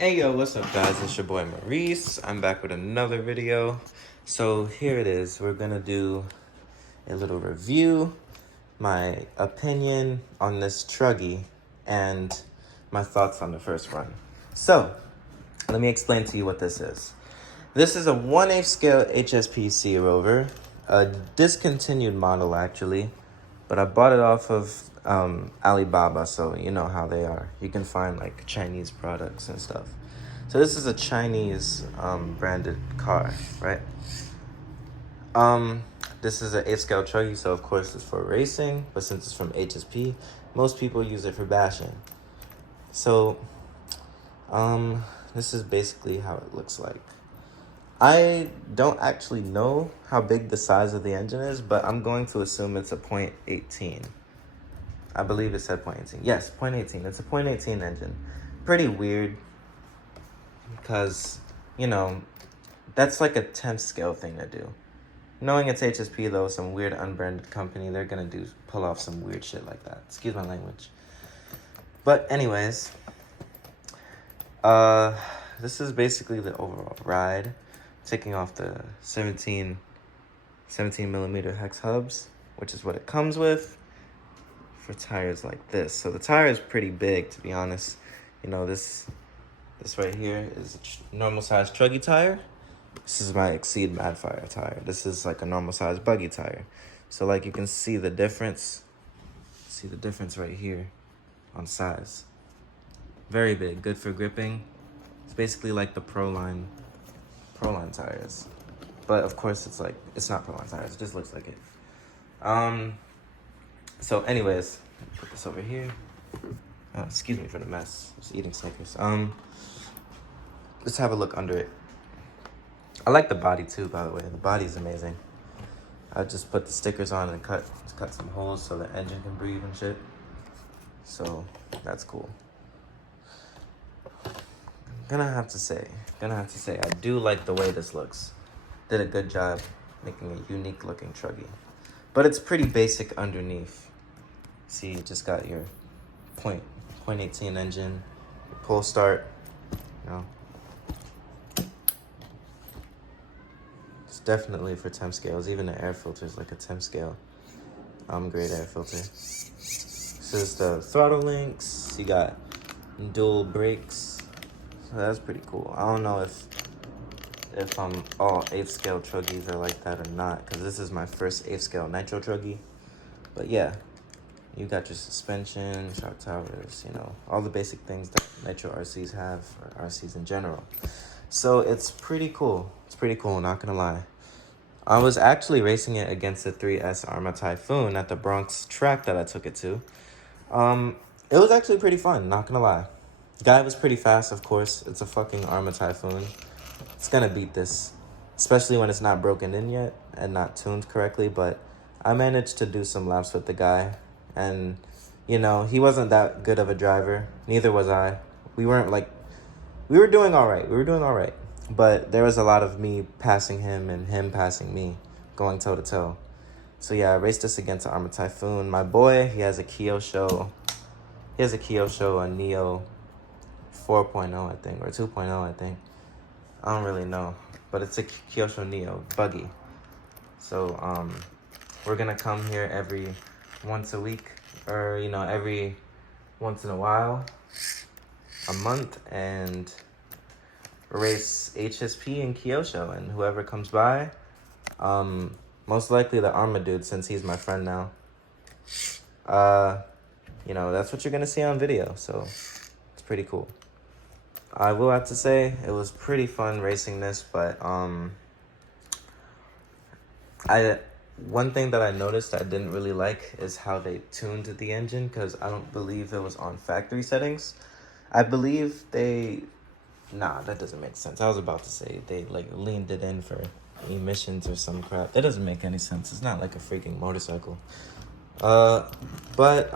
Hey yo, what's up guys? It's your boy Maurice. I'm back with another video. So here it is. We're gonna do a little review, my opinion on this Truggy, and my thoughts on the first run. So let me explain to you what this is. This is a 1/8 scale HSP Searover, a discontinued model actually, but I bought it off of Alibaba, so you know how they are. You can find like Chinese products and stuff. So this is a Chinese branded car, right? This is an 8 scale Truggy, so of course it's for racing, but since it's from HSP, most people use it for bashing. So this is basically how it looks like. I don't actually know how big the size of the engine is, but I'm going to assume it's a 0.18. I believe it said 0.18. Yes, 0.18. It's a 0.18 engine. Pretty weird because, you know, that's like a 10th scale thing to do. Knowing it's HSP though, some weird unbranded company, they're gonna pull off some weird shit like that. Excuse my language. But anyways, this is basically the overall ride. Taking off the 17 millimeter hex hubs, which is what it comes with for tires like this. So the tire is pretty big, to be honest. You know, this right here is a normal size Truggy tire. This is my Exceed Madfire tire. This is like a normal size buggy tire. So like you can see the difference. See the difference right here on size. Very big, good for gripping. It's basically like the Proline tires, but of course it's not Proline tires. It just looks like it. So anyways, put this over here. Excuse me for the mess. Just eating Snickers. Let's have a look under it. I like the body too, by the way. The body's amazing. I just put the stickers on and cut some holes so the engine can breathe and shit. So that's cool. Gonna have to say, I do like the way this looks. Did a good job making a unique looking Truggy. But it's pretty basic underneath. See, you just got your 0.18 engine, pull start, you know. It's definitely for temp scales. Even the air filter is like a temp scale. Grade air filter. This is the throttle links. You got dual brakes. So that's pretty cool. I don't know if all 8th scale Truggies are like that or not, because this is my first 8th scale Nitro Truggy. But yeah, you got your suspension, shock towers, you know, all the basic things that Nitro RCs have, or RCs in general. So it's pretty cool. It's pretty cool, not gonna lie. I was actually racing it against the 3S Arrma Typhoon at the Bronx track that I took it to. It was actually pretty fun, not gonna lie. Guy was pretty fast, of course. It's a fucking Arrma Typhoon. It's gonna beat this, especially when it's not broken in yet and not tuned correctly. But I managed to do some laps with the guy, and you know, he wasn't that good of a driver. Neither was I. We were doing all right. But there was a lot of me passing him and him passing me, going toe to toe. So yeah, I raced this against the Arrma Typhoon. My boy, he has a Kyosho. A Neo 4.0, I think, or 2.0, I think. I don't really know, but it's a Kyosho Neo buggy. So we're gonna come here every once a week, or you know, every once in a while, a month, and race HSP and Kyosho, and whoever comes by, most likely the Arrma dude, since he's my friend now. You know, that's what you're gonna see on video, so it's pretty cool. I will have to say it was pretty fun racing this, but one thing that I noticed I didn't really like is how they tuned the engine, because I don't believe it was on factory settings. I believe nah, that doesn't make sense. I was about to say they like leaned it in for emissions or some crap. That doesn't make any sense. It's not like a freaking motorcycle. But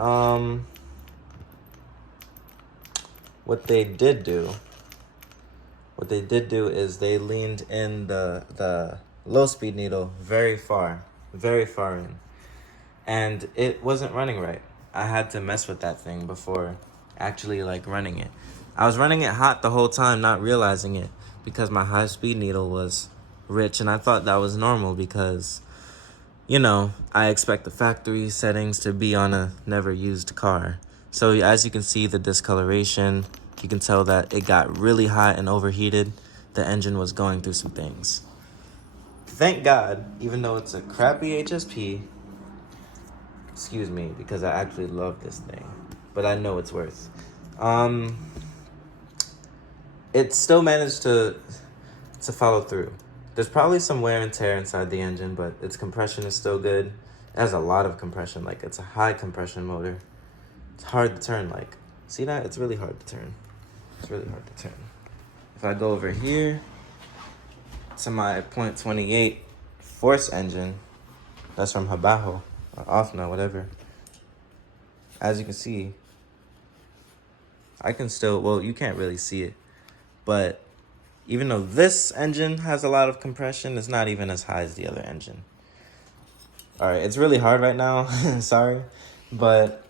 what they did do is they leaned in the low speed needle very far in, and it wasn't running right. I had to mess with that thing before actually like running it. I was running it hot the whole time, not realizing it, because my high-speed needle was rich, and I thought that was normal because, you know, I expect the factory settings to be on a never-used car. So as you can see, the discoloration, you can tell that it got really hot and overheated. The engine was going through some things. Thank God, even though it's a crappy HSP, excuse me, because I actually love this thing, but I know it's worth. It still managed to follow through. There's probably some wear and tear inside the engine, but its compression is still good. It has a lot of compression, like it's a high compression motor. It's hard to turn, like, see that? It's really hard to turn. It's really hard to turn. If I go over here to my .28 force engine, that's from Habajo, or Offna, whatever. As you can see, I can still, well, you can't really see it, but even though this engine has a lot of compression, it's not even as high as the other engine. All right, it's really hard right now, sorry, but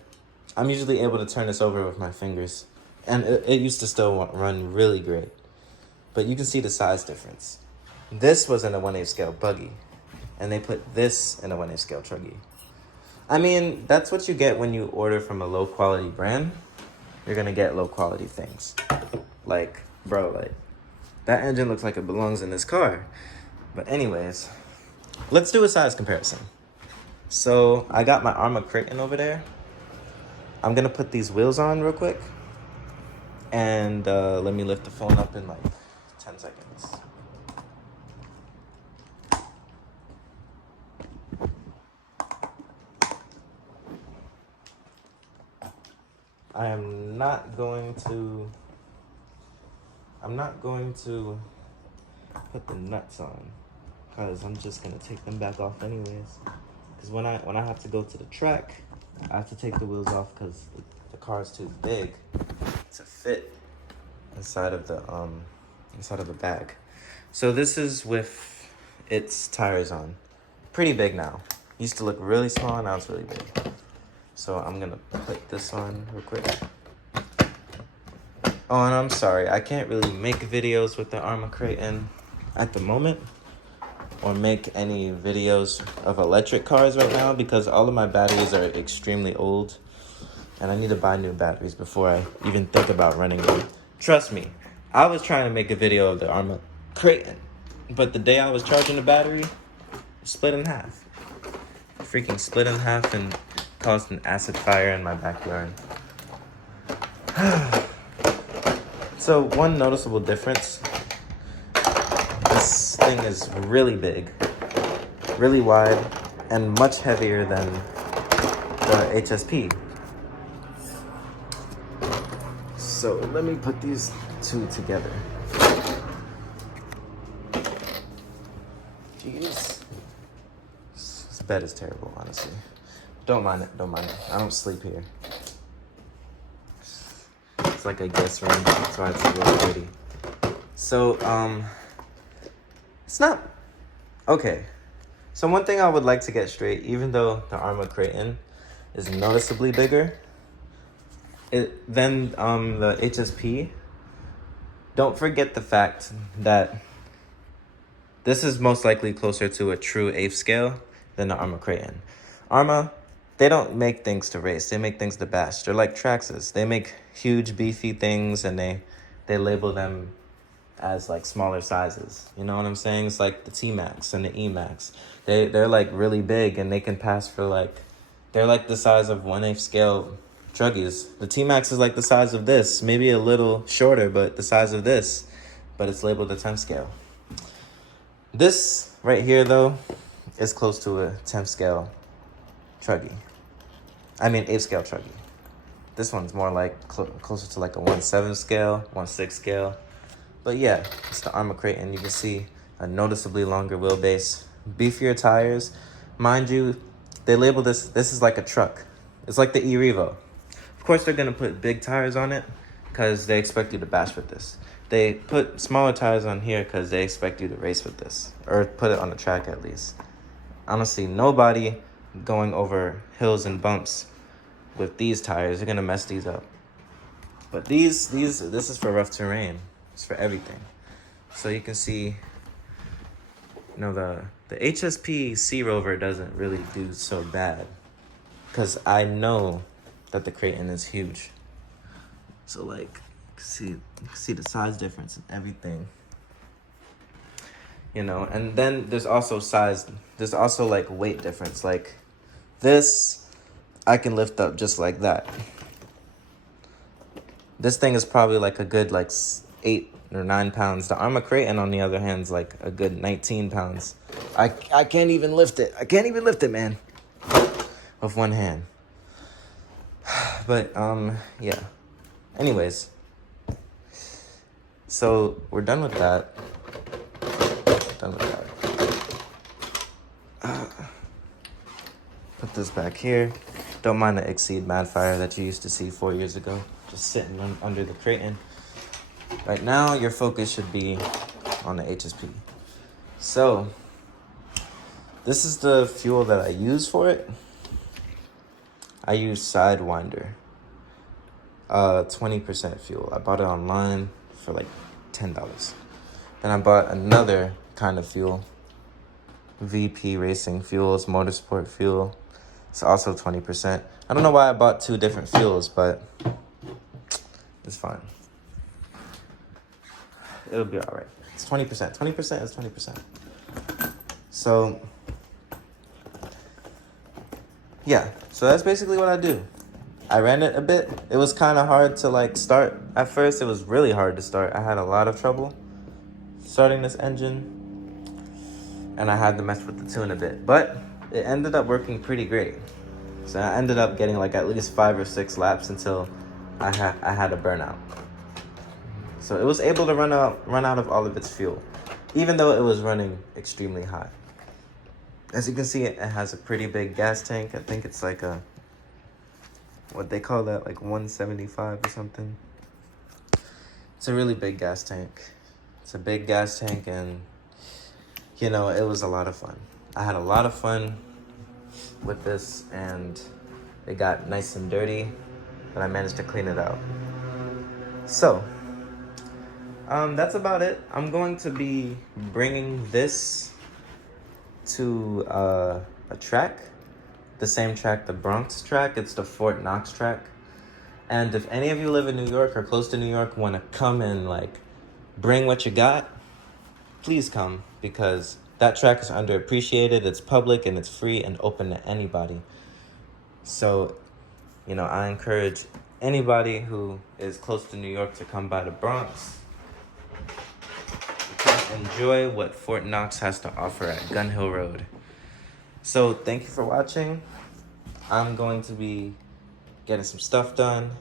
I'm usually able to turn this over with my fingers, and it used to still run really great, but you can see the size difference. This was in a 1/8 scale buggy, and they put this in a 1/8 scale Truggy. I mean, that's what you get when you order from a low quality brand. You're gonna get low quality things. Like, bro, like, that engine looks like it belongs in this car. But anyways, let's do a size comparison. So I got my Arrma Kratan over there. I'm gonna put these wheels on real quick. And let me lift the phone up in like 10 seconds. I'm not going to put the nuts on, because I'm just gonna take them back off anyways. Because when I have to go to the track, I have to take the wheels off because the car is too big to fit inside of the bag. So this is with its tires on. Pretty big now. Used to look really small, now it's really big. So I'm gonna put this on real quick. Oh, and I'm sorry, I can't really make videos with the Arrma Kratan at the moment, or make any videos of electric cars right now, because all of my batteries are extremely old, and I need to buy new batteries before I even think about running them. Trust me, I was trying to make a video of the Arrma Kratan, but the day I was charging the battery, it split in half. Freaking split in half and caused an acid fire in my backyard. So one noticeable difference, this thing is really big, really wide, and much heavier than the HSP. So let me put these two together. Jeez. This bed is terrible, honestly. Don't mind it, don't mind it. I don't sleep here. It's like a guest room, that's why it's a little pretty. So, it's not, okay. So one thing I would like to get straight, even though the Arrma Kratan is noticeably bigger than the HSP, don't forget the fact that this is most likely closer to a true 8th scale than the Arrma Kratan. Arrma, they don't make things to race. They make things to bash. They're like Traxxas. They make huge, beefy things, and they label them as like smaller sizes. You know what I'm saying? It's like the T-Max and the E-Max. They're like really big, and they can pass for like, they're like the size of 1/8 scale Truggies. The T-Max is like the size of this, maybe a little shorter, but the size of this, but it's labeled a 10th scale. This right here, though, is close to a 10th scale Truggy. I mean 8th scale Truggy. This one's more like closer to like a 1/7 scale, 1/6 scale. But yeah, it's the Arrma Kratan. You can see a noticeably longer wheelbase, beefier tires. Mind you, they label this is like a truck. It's like the E-Revo. Of course, they're gonna put big tires on it because they expect you to bash with this. They put smaller tires on here because they expect you to race with this, or put it on the track at least. Honestly, nobody going over hills and bumps with these tires. They're gonna mess these up. But this is for rough terrain. It's for everything. So you can see, you know, the HSP Searover doesn't really do so bad, because I know that the Kratan is huge. So like, you can see the size difference and everything. You know, and then there's also like weight difference. Like this, I can lift up just like that. This thing is probably like a good like 8 or 9 pounds. The Arrma Kratan, on the other hand, is like a good 19 pounds. I can't even lift it. I can't even lift it, man. With one hand. But yeah. Anyways, so we're done with that. Put this back here. Don't mind the Exceed Madfire that you used to see 4 years ago, just sitting under the Kratan. Right now, your focus should be on the HSP. So, this is the fuel that I use for it. I use Sidewinder, 20% fuel. I bought it online for like $10. Then I bought another kind of fuel, VP Racing Fuels, Motorsport Fuel. It's also 20%. I don't know why I bought 2 different fuels, but it's fine. It'll be all right. It's 20%. 20% is 20%. So, yeah. So that's basically what I do. I ran it a bit. It was kind of hard to like start. At first, it was really hard to start. I had a lot of trouble starting this engine, and I had to mess with the tune a bit, but it ended up working pretty great. So I ended up getting like at least 5 or 6 laps until I had a burnout. So it was able to run out of all of its fuel, even though it was running extremely high. As you can see, it has a pretty big gas tank. I think it's like a, what they call that, like 175 or something. It's a really big gas tank. It's a big gas tank, and you know, it was a lot of fun. I had a lot of fun with this, and it got nice and dirty, but I managed to clean it out. So, that's about it. I'm going to be bringing this to a track, the same track, the Bronx track. It's the Fort Knox track. And if any of you live in New York or close to New York, want to come and like bring what you got, please come, because that track is underappreciated. It's public and it's free and open to anybody. So, you know, I encourage anybody who is close to New York to come by the Bronx. Enjoy what Fort Knox has to offer at Gun Hill Road. So thank you for watching. I'm going to be getting some stuff done,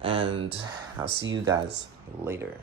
and I'll see you guys later.